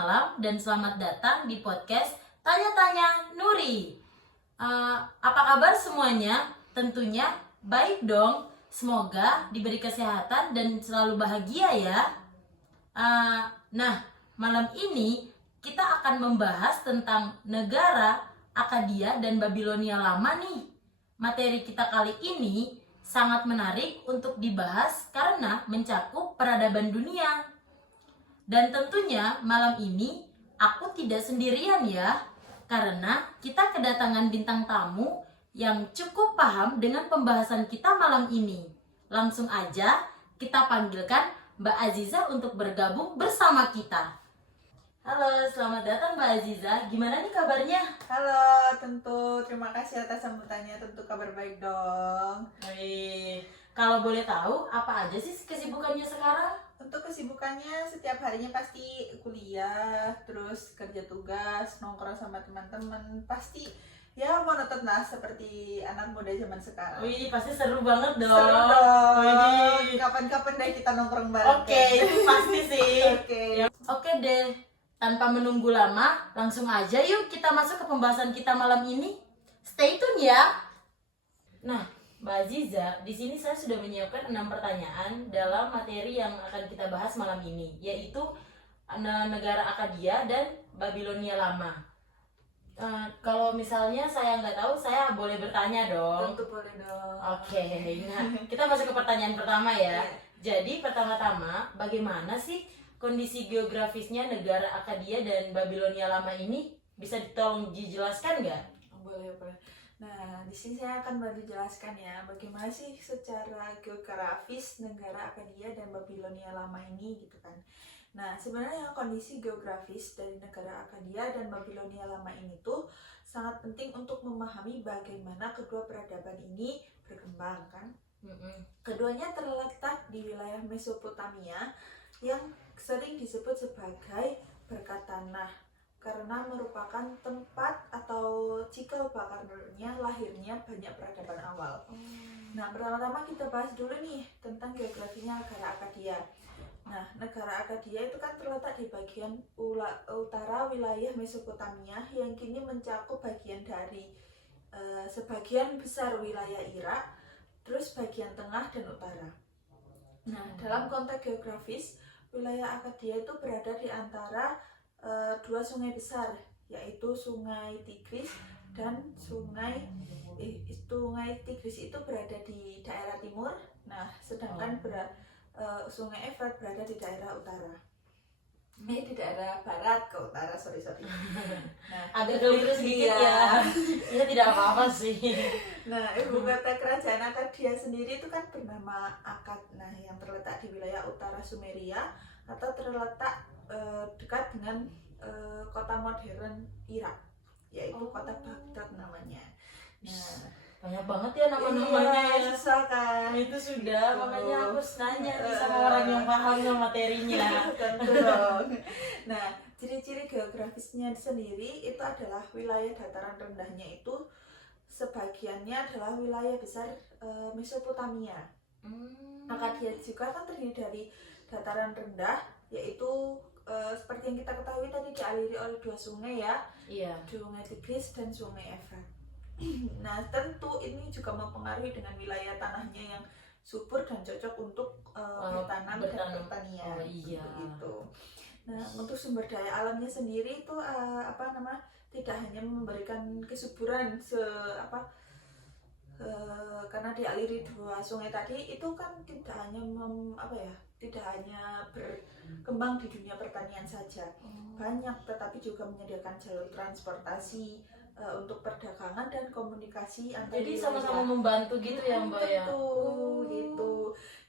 malam dan selamat datang di podcast Tanya-Tanya Nuri. Apa kabar semuanya? Tentunya baik dong. Semoga diberi kesehatan dan selalu bahagia ya. Nah, malam ini kita akan membahas tentang negara Akkadia dan Babilonia Lama nih. Materi kita kali ini sangat menarik untuk dibahas karena mencakup peradaban dunia. Dan tentunya malam ini aku tidak sendirian ya, karena kita kedatangan bintang tamu yang cukup paham dengan pembahasan kita malam ini. Langsung aja kita panggilkan Mbak Aziza untuk bergabung bersama kita. Halo, selamat datang Mbak Aziza. Gimana nih kabarnya? Halo, tentu terima kasih atas sambutannya. Tentu kabar baik dong. Kalau boleh tahu, apa aja sih kesibukannya sekarang? Untuk kesibukannya setiap harinya pasti kuliah, terus kerja tugas, nongkrong sama teman-teman. Pasti ya monoton lah seperti anak muda zaman sekarang. Wih, pasti seru banget dong. Seru dong. Wih. Kapan-kapan deh kita nongkrong bareng. Oke, itu pasti sih. Oke. Oke deh, tanpa menunggu lama, langsung aja yuk kita masuk ke pembahasan kita malam ini. Stay tune ya. Nah, Mbak Aziza, di sini saya sudah menyiapkan 6 pertanyaan dalam materi yang akan kita bahas malam ini, yaitu negara Akkadia dan Babilonia Lama. Kalau misalnya saya nggak tahu, saya boleh bertanya dong. Tentu boleh dong. Oke, nah kita masuk ke pertanyaan pertama ya. Jadi pertama-tama, bagaimana sih kondisi geografisnya negara Akkadia dan Babilonia Lama ini? Bisa tolong dijelaskan nggak? Boleh. Nah, di sini saya akan bantu jelaskan ya bagaimana sih secara geografis negara Akkadia dan Babilonia Lama ini gitu kan. Nah, sebenarnya kondisi geografis dari negara Akkadia dan Babilonia Lama ini tuh sangat penting untuk memahami bagaimana kedua peradaban ini berkembang kan. Keduanya terletak di wilayah Mesopotamia yang sering disebut sebagai berkat tanah karena merupakan tempat atau cikal bakalnya lahirnya banyak peradaban awal. Nah, pertama-tama kita bahas dulu nih tentang geografinya negara Akkadia. Nah, negara Akkadia itu kan terletak di bagian utara wilayah Mesopotamia yang kini mencakup bagian dari sebagian besar wilayah Irak, terus bagian tengah dan utara. Nah, dalam konteks geografis, wilayah Akkadia itu berada di antara dua sungai besar, yaitu Sungai Tigris dan Sungai Tigris itu berada di daerah timur. Nah, sedangkan Sungai Efrat berada di daerah utara. Di daerah barat ke utara, sorry. Nah, agak keliru sedikit ya. Ya tidak apa-apa sih. Nah, ibu kota kerajaan Akkadia sendiri itu kan bernama Akkad. Nah, yang terletak di wilayah utara Sumeria atau terletak dekat dengan kota modern Irak, yaitu kota Baghdad namanya. Nah, banyak banget ya nama-namanya ya. Susah kan? Itu sudah, makanya aku nanya nih sama orang yang paham sama materinya. Tentu dong. Nah, ciri-ciri geografisnya sendiri itu adalah wilayah dataran rendahnya itu sebagiannya adalah wilayah besar Mesopotamia. Akkadia juga kan terdiri dari dataran rendah, yaitu seperti yang kita ketahui tadi dialiri oleh dua sungai ya. Iya. Sungai Tigris dan Sungai Efrat. Nah, tentu ini juga mempengaruhi dengan wilayah tanahnya yang subur dan cocok untuk bertanam dan pertanian. Oh iya. Gitu. Nah, untuk sumber daya alamnya sendiri itu tidak hanya memberikan kesuburan karena dialiri dua sungai tadi itu kan tidak hanya tidak hanya berkembang di dunia pertanian saja, banyak, tetapi juga menyediakan jalur transportasi untuk perdagangan dan komunikasi antar Jadi wilayah. sama-sama membantu gitu ya Mbak ya. Gitu.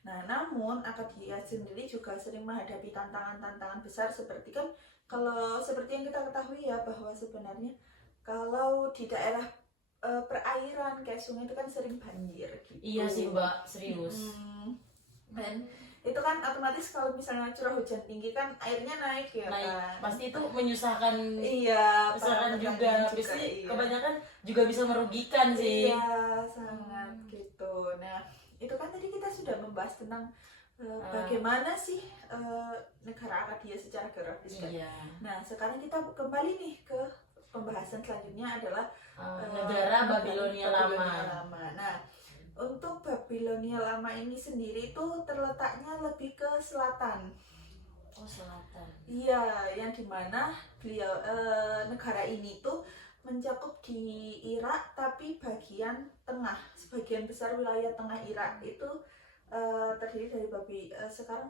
Nah, namun Akkadia sendiri juga sering menghadapi tantangan-tantangan besar seperti yang kita ketahui ya, bahwa sebenarnya kalau di daerah perairan kayak sungai itu kan sering banjir gitu. Iya sih Mbak, serius. Dan itu kan otomatis kalau misalnya curah hujan tinggi kan airnya naik ya kan. Pasti itu menyusahkan. Iya, menyusahkan juga. Pasti kebanyakan juga bisa merugikan sih. Iya, sangat gitu. Nah, itu kan tadi kita sudah membahas tentang bagaimana sih negara Akkadia secara geografis kan. Iya. Nah sekarang kita kembali nih ke pembahasan selanjutnya adalah Negara Babilonia Lama. Nah untuk Babilonia Lama ini sendiri itu terletaknya lebih ke selatan. Oh, selatan. Iya, yang dimana beliau negara ini tuh mencakup di Irak, tapi bagian tengah, sebagian besar wilayah tengah Irak itu terdiri dari sekarang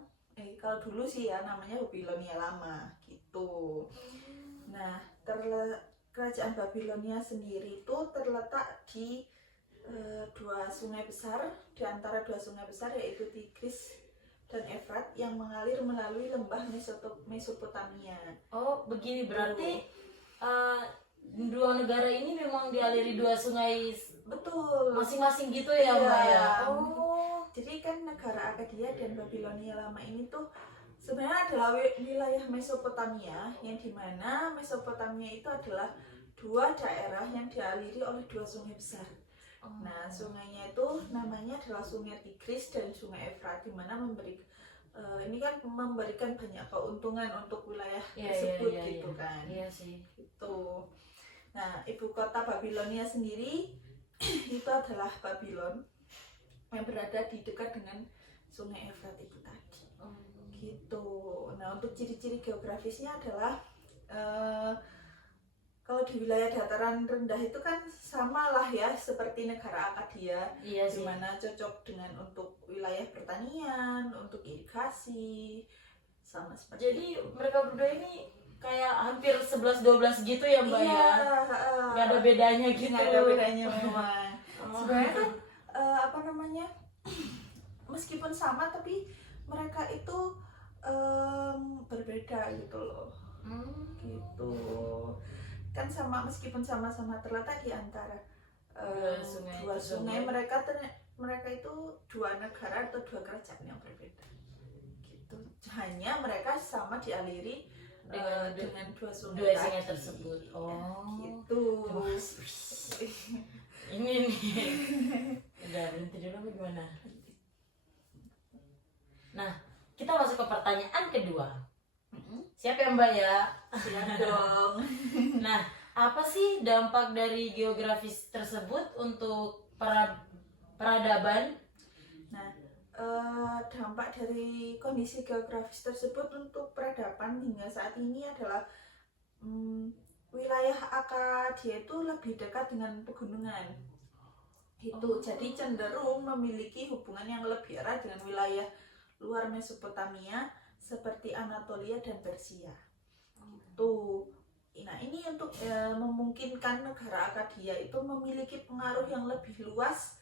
kalau dulu sih ya namanya Babilonia Lama gitu. Nah, kerajaan Babilonia sendiri itu terletak di dua sungai besar, di antara dua sungai besar yaitu Tigris dan Efrat yang mengalir melalui lembah Mesopotamia. Oh, begini berarti dua negara ini memang dialiri dua sungai Betul. masing-masing gitu ya, Mbak ya? Oh. Jadi kan negara Akkadia dan Babilonia Lama ini tuh sebenarnya adalah wilayah Mesopotamia, yang dimana Mesopotamia itu adalah dua daerah yang dialiri oleh dua sungai besar. Nah, sungainya itu namanya adalah Sungai Tigris dan Sungai Efrat, di mana ini kan memberikan banyak keuntungan untuk wilayah tersebut gitu kan. Iya sih. Itu. Nah, ibu kota Babilonia sendiri itu adalah Babylon yang berada di dekat dengan Sungai Efrat itu tadi. Gitu. Nah, untuk ciri-ciri geografisnya adalah kalau di wilayah dataran rendah itu kan sama lah ya seperti negara Akkadia, Iya sih. dimana cocok dengan untuk wilayah pertanian, untuk irigasi, sama seperti Jadi itu. mereka berdua ini kayak hampir 11-12 gitu ya, Mbak Iya, ya? Nggak ada bedanya gitu. nggak ada bedanya memang. Sebenarnya kan meskipun sama tapi mereka itu berbeda gitu loh. Gitu. Kan meskipun sama-sama terletak di antara dua sungai, mereka itu dua negara atau dua kerajaan yang berbeda. Gitu. Hanya mereka sama dialiri dengan dua sungai tersebut. Oh. Gitu. Ini nih. Udah berhenti dulu apa gimana? Nah, kita masuk ke pertanyaan kedua. Siap ya, Mbak ya? Siap dong. Nah, apa sih dampak dari geografis tersebut untuk peradaban? Nah, dampak dari kondisi geografis tersebut untuk peradaban hingga saat ini adalah wilayah Akkadia itu lebih dekat dengan pegunungan. Jadi cenderung memiliki hubungan yang lebih erat dengan wilayah luar Mesopotamia seperti Anatolia dan Persia. Nah, ini untuk memungkinkan negara Akkadia itu memiliki pengaruh yang lebih luas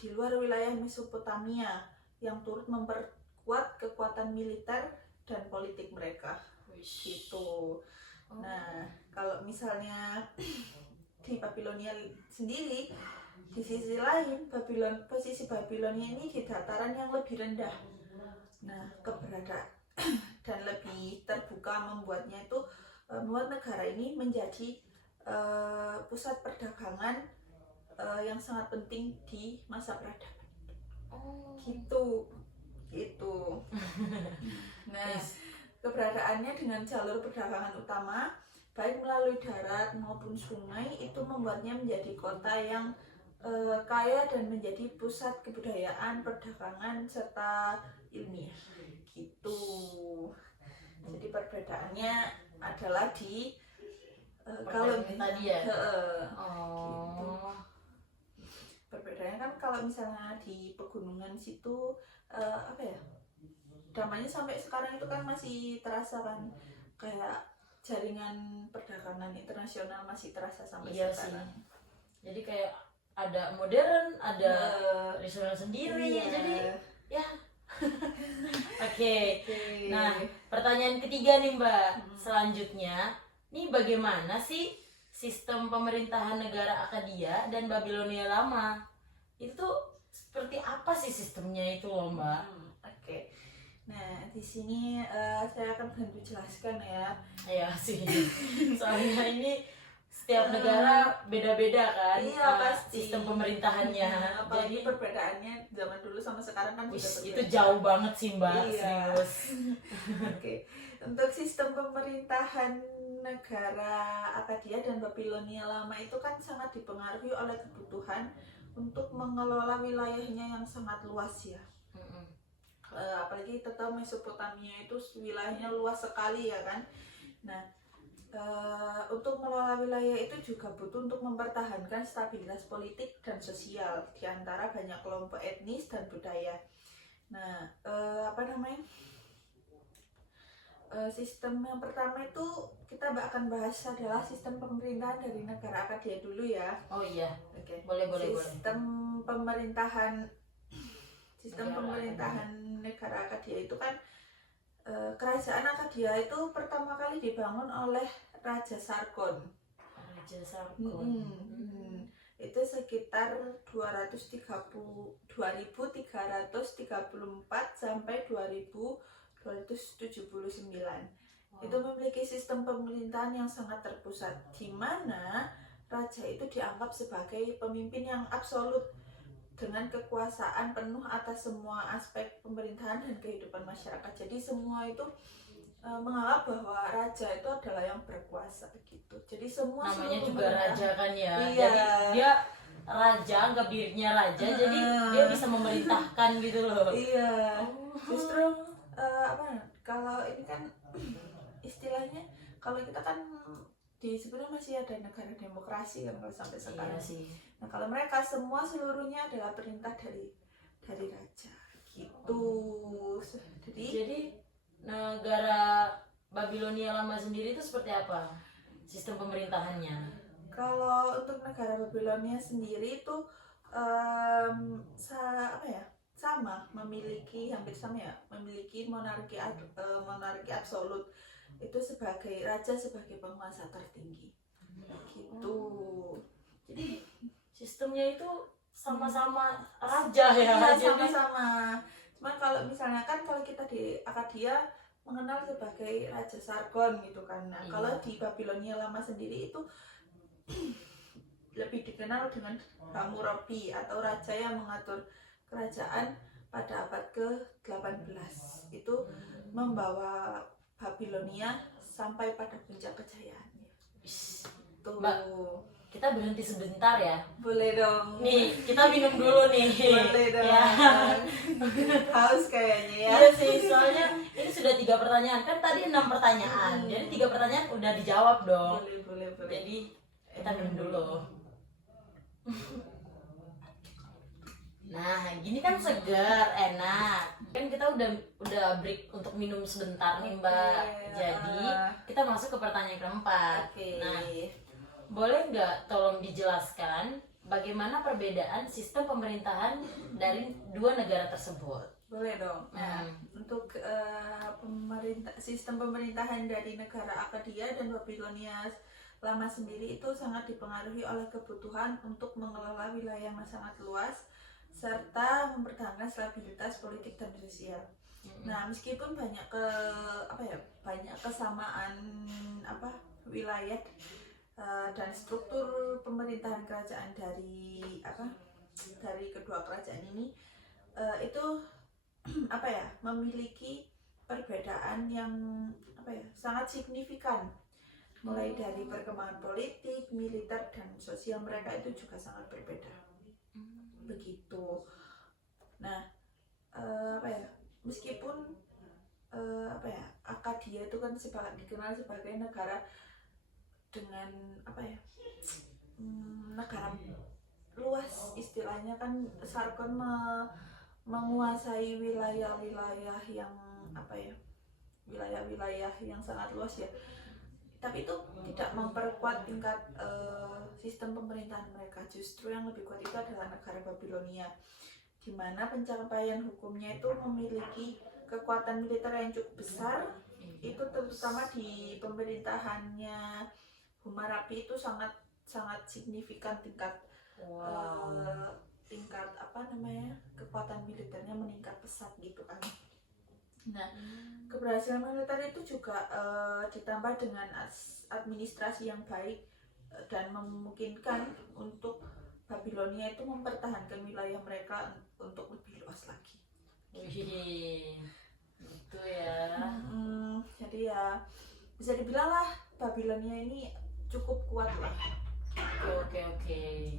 di luar wilayah Mesopotamia yang turut memperkuat kekuatan militer dan politik mereka. Gitu. Nah, kalau misalnya di Babilonia sendiri, di sisi lain posisi Babilonia ini di dataran yang lebih rendah. Nah, keberadaan dan lebih terbuka membuat negara ini menjadi pusat perdagangan yang sangat penting di masa peradaban. Gitu. Nah, keberadaannya dengan jalur perdagangan utama baik melalui darat maupun sungai itu membuatnya menjadi kota yang kaya dan menjadi pusat kebudayaan, perdagangan serta ilmiah. Gitu. Jadi perbedaannya adalah di kalau tadi ya. Gitu. Perbedaannya kan kalau misalnya di pegunungan situ damanya sampai sekarang itu kan masih terasa kan, kayak jaringan perdagangan internasional masih terasa sampai sekarang. Jadi kayak ada modern, ada tradisional sendiri, jadi ya. Oke. Nah, pertanyaan ketiga nih, Mbak. Selanjutnya, nih bagaimana sih sistem pemerintahan negara Akkadia dan Babilonia Lama? Itu seperti apa sih sistemnya itu loh, Mbak? Oke. Nah, di sini saya akan bantu jelaskan ya. Ya sih. Soalnya ini setiap negara beda-beda kan, Iya, pasti. sistem pemerintahannya. Apalagi Jadi perbedaannya zaman dulu sama sekarang kan wis, juga itu berbeda. jauh banget sih Mbak, Iya. serius. Oke, untuk sistem pemerintahan negara Akkadia dan Babilonia lama itu kan sangat dipengaruhi oleh kebutuhan untuk mengelola wilayahnya yang sangat luas ya. Mm-mm. Apalagi kita tahu Mesopotamia itu wilayahnya luas sekali ya kan. Nah, untuk mengelola wilayah itu juga butuh untuk mempertahankan stabilitas politik dan sosial di antara banyak kelompok etnis dan budaya. Nah, sistem yang pertama itu kita akan bahas adalah sistem pemerintahan dari negara Akkadia dulu ya. Oh iya, Oke. boleh. Sistem pemerintahan Negara negara Akkadia itu kan kerajaan Akkadia itu pertama kali dibangun oleh Raja Sargon. Raja Sargon. Itu sekitar 2334 sampai 2279. Itu memiliki sistem pemerintahan yang sangat terpusat, di mana raja itu dianggap sebagai pemimpin yang absolut dengan kekuasaan penuh atas semua aspek pemerintahan dan kehidupan masyarakat. Jadi semua itu menganggap bahwa raja itu adalah yang berkuasa gitu. Jadi semua Namanya seluruh juga raja kan ya. Iya. Jadi dia raja, anggap dirinya raja, jadi dia bisa memerintahkan gitu loh. Iya. Justru kalau ini kan istilahnya, kalau kita kan sebenarnya masih ada negara demokrasi kan kalau sampai sekarang. Iya sih. Nah, kalau mereka semua seluruhnya adalah perintah dari raja gitu. Jadi negara Babilonia lama sendiri itu seperti apa sistem pemerintahannya? Kalau untuk negara Babilonia sendiri itu sama, hampir sama ya, memiliki monarki absolut. Itu sebagai raja, sebagai penguasa tertinggi gitu. Jadi sistemnya itu sama-sama raja ya. Iya, Jadi sama-sama. Cuman kalau misalnya kan kalau kita di Akkadia mengenal sebagai Raja Sargon gitu kan. Nah, Iya. kalau di Babilonia lama sendiri itu lebih dikenal dengan Hammurabi atau raja yang mengatur kerajaan pada abad ke-18. Itu membawa Babilonia sampai pada puncak kejayaannya. Tuh. Mbak, kita berhenti sebentar ya. Boleh dong. Nih, kita minum dulu nih. Boleh dong. Ya. Haus kayaknya ya. Iya sih, soalnya ini sudah 3 pertanyaan. Kan tadi 6 pertanyaan. Jadi 3 pertanyaan udah dijawab dong. Boleh. Jadi kita minum dulu. Nah, gini kan segar, enak. Kan kita udah break untuk minum sebentar nih, Mbak. Jadi kita masuk ke pertanyaan keempat. Oke. Nah, boleh nggak tolong dijelaskan bagaimana perbedaan sistem pemerintahan dari dua negara tersebut? Boleh dong. Nah, untuk sistem pemerintahan dari negara Akkadia dan Babilonia lama sendiri itu sangat dipengaruhi oleh kebutuhan untuk mengelola wilayah yang sangat luas serta mempertahankan stabilitas politik dan sosial. Nah, meskipun banyak kesamaan wilayah dan struktur pemerintahan kerajaan dari kedua kerajaan ini itu memiliki perbedaan yang sangat signifikan, mulai dari perkembangan politik, militer dan sosial mereka itu juga sangat berbeda. Begitu. Nah, meskipun Akkadia itu kan dikenal sebagai negara dengan negara luas, istilahnya kan Sargon menguasai wilayah-wilayah yang wilayah-wilayah yang sangat luas ya. Tapi itu tidak memperkuat tingkat sistem pemerintahan mereka. Justru yang lebih kuat itu adalah negara Babilonia, di mana pencapaian hukumnya itu memiliki kekuatan militer yang cukup besar. Itu terutama di pemerintahannya Hammurabi itu sangat signifikan tingkat kekuatan militernya meningkat pesat gitu kan. Nah, keberhasilan militer itu juga ditambah dengan administrasi yang baik dan memungkinkan untuk Babilonia itu mempertahankan wilayah mereka untuk lebih luas lagi. Wih, itu ya. Jadi ya bisa dibilang lah Babilonia ini cukup kuat lah. Oke.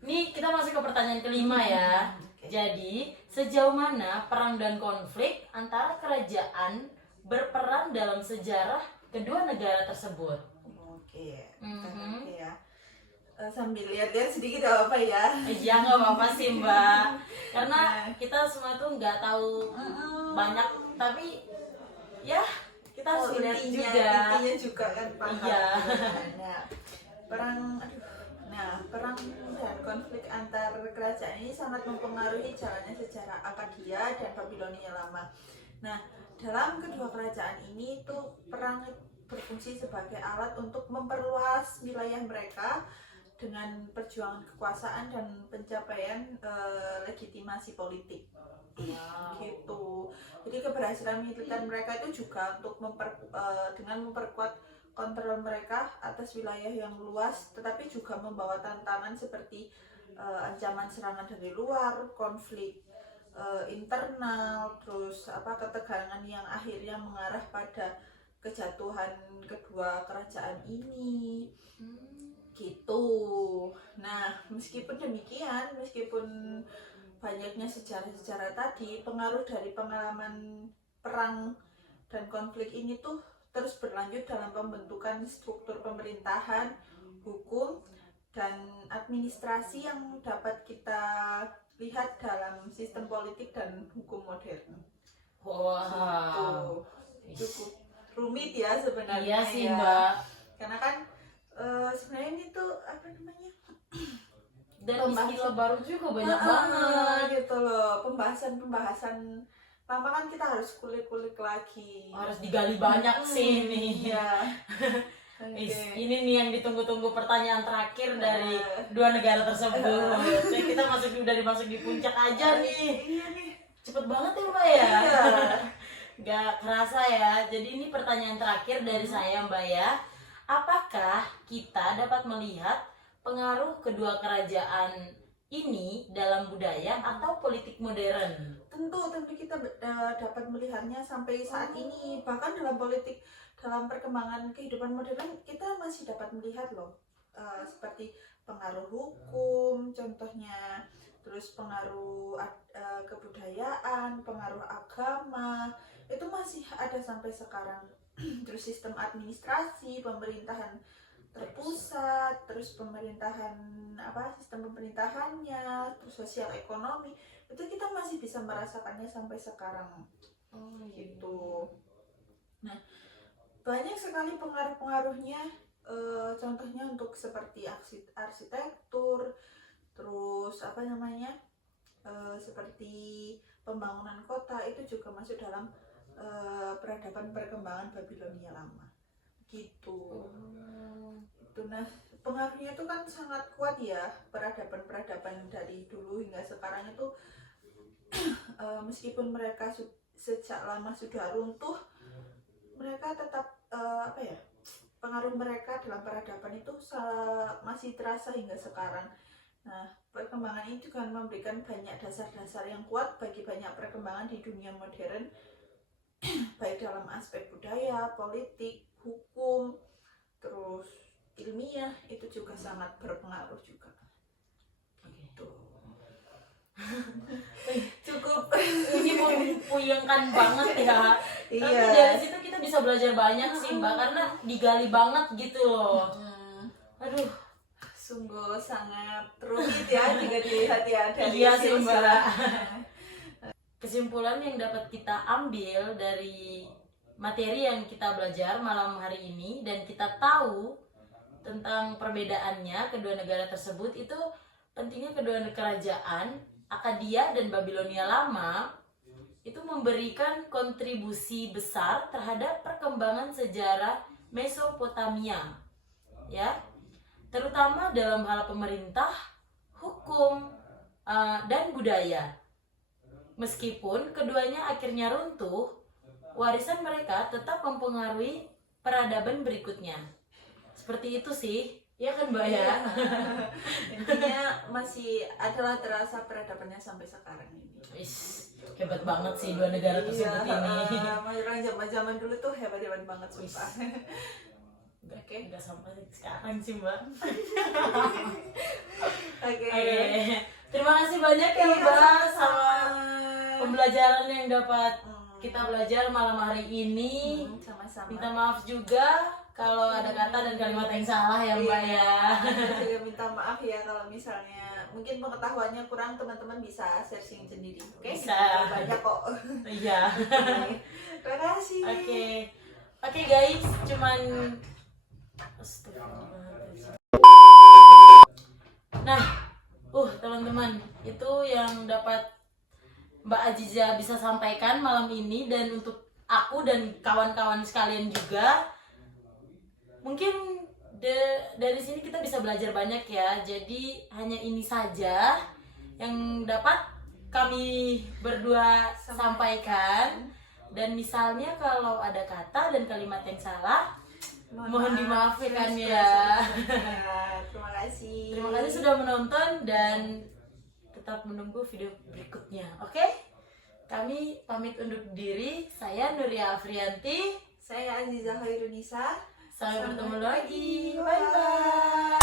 Nih kita masuk ke pertanyaan kelima ya. Jadi, sejauh mana perang dan konflik antara kerajaan berperan dalam sejarah kedua negara tersebut? Oke. Mhm. Oke ya. Sambil lihat-lihat sedikit apa ya? Iya, nggak apa-apa sih Mbak. Karena kita semua tuh nggak tahu banyak, tapi ya kita harus lihat juga. Intinya juga kan paham. Iya. Perang dan konflik antar kerajaan ini sangat mempengaruhi jalannya sejarah Akkadia dan Babilonia lama. Nah, dalam kedua kerajaan ini tuh perang berfungsi sebagai alat untuk memperluas wilayah mereka dengan perjuangan kekuasaan dan pencapaian legitimasi politik. Wow. Gitu. Jadi keberhasilan militer mereka itu juga untuk dengan memperkuat kontrol mereka atas wilayah yang luas, tetapi juga membawa tantangan seperti ancaman serangan dari luar, konflik internal, terus ketegangan yang akhirnya mengarah pada kejatuhan kedua kerajaan ini. Gitu. Nah, meskipun demikian, meskipun banyaknya sejarah-sejarah tadi, pengaruh dari pengalaman perang dan konflik ini tuh terus berlanjut dalam pembentukan struktur pemerintahan, hukum, dan administrasi yang dapat kita lihat dalam sistem politik dan hukum modern. Wow. Gitu. Cukup rumit ya sebenarnya. Iya sih ya. Mbak. Karena kan sebenarnya ini tuh Dan istilah baru juga banyak banget gitu loh, pembahasan lama kan kita harus kulik-kulik lagi, harus digali banyak sih ini ya. Ini nih yang ditunggu-tunggu pertanyaan terakhir dari dua negara tersebut. Jadi kita masuk di puncak aja nih. Iya nih, Cepet banget ya Mbak ya. iya. Gak kerasa ya. Jadi ini pertanyaan terakhir dari saya Mbak ya. Apakah kita dapat melihat pengaruh kedua kerajaan ini dalam budaya atau politik modern? Tentu kita dapat melihatnya sampai saat ini. Bahkan dalam perkembangan kehidupan modern kita masih dapat melihat loh, seperti pengaruh hukum contohnya, terus pengaruh kebudayaan, pengaruh agama, itu masih ada sampai sekarang. Terus sistem administrasi, pemerintahan terpusat, terus sistem pemerintahannya, terus sosial ekonomi, itu kita masih bisa merasakannya sampai sekarang. Gitu. Nah, banyak sekali pengaruh-pengaruhnya, contohnya untuk seperti arsitektur, terus seperti pembangunan kota, itu juga masuk dalam peradaban perkembangan Babilonia lama. Gitu. Itu. Nah, pengaruhnya itu kan sangat kuat ya, peradaban dari dulu hingga sekarang itu. Meskipun mereka sejak lama sudah runtuh, mereka tetap pengaruh mereka dalam peradaban itu masih terasa hingga sekarang. Nah, perkembangan ini juga memberikan banyak dasar-dasar yang kuat bagi banyak perkembangan di dunia modern, baik dalam aspek budaya, politik, hukum, terus ilmiah, itu juga sangat berpengaruh juga. Gitu. Cukup Ini mempuyengkan banget ya. Iya. Tapi dari situ kita bisa belajar banyak sih Mbak, karena digali banget gitu loh. Aduh, sungguh sangat rumit ya jika dilihat ya dari iya sih Mbak. silsilah. Kesimpulan yang dapat kita ambil dari materi yang kita belajar malam hari ini dan kita tahu tentang perbedaannya kedua negara tersebut, itu pentingnya kedua kerajaan Akkadia dan Babilonia lama itu memberikan kontribusi besar terhadap perkembangan sejarah Mesopotamia, ya, terutama dalam hal pemerintah, hukum, dan budaya. Meskipun keduanya akhirnya runtuh, warisan mereka tetap mempengaruhi peradaban berikutnya. Seperti itu sih. Ya kan Mbak ya? Iya. Intinya masih adalah terasa peradabannya sampai sekarang ini. Ish, hebat banget sih dua negara tersebut ini. Orang zaman dulu tuh hebat-hebat banget sumpah. Oke, nggak sampai sekarang sih Mbak. Oke. Oke, terima kasih banyak ya Iya, Mbak sama sama-sama. pembelajaran yang dapat kita belajar malam hari ini. Sama-sama. Minta maaf juga kalau ada kata dan kalimat yang salah ya Mbak ya. Saya juga minta maaf ya kalau misalnya mungkin pengetahuannya kurang, teman-teman bisa searching sendiri. Oke? Bisa. Banyak kok. Iya. Terima kasih. Oke guys, cuman Astagfirullahaladzim. Nah, teman-teman, itu yang dapat Mbak Aziza bisa sampaikan malam ini, dan untuk aku dan kawan-kawan sekalian juga. Mungkin dari sini kita bisa belajar banyak ya. Jadi hanya ini saja yang dapat kami berdua sampaikan. Dan misalnya kalau ada kata dan kalimat yang salah, mohon dimaafkan ya. Terima kasih. Terima kasih sudah menonton dan tetap menunggu video berikutnya. Oke? Kami pamit undur diri. Saya Nuria Afrianti. Saya Aziza Khairunisa. Sampai bertemu lagi. Bye bye.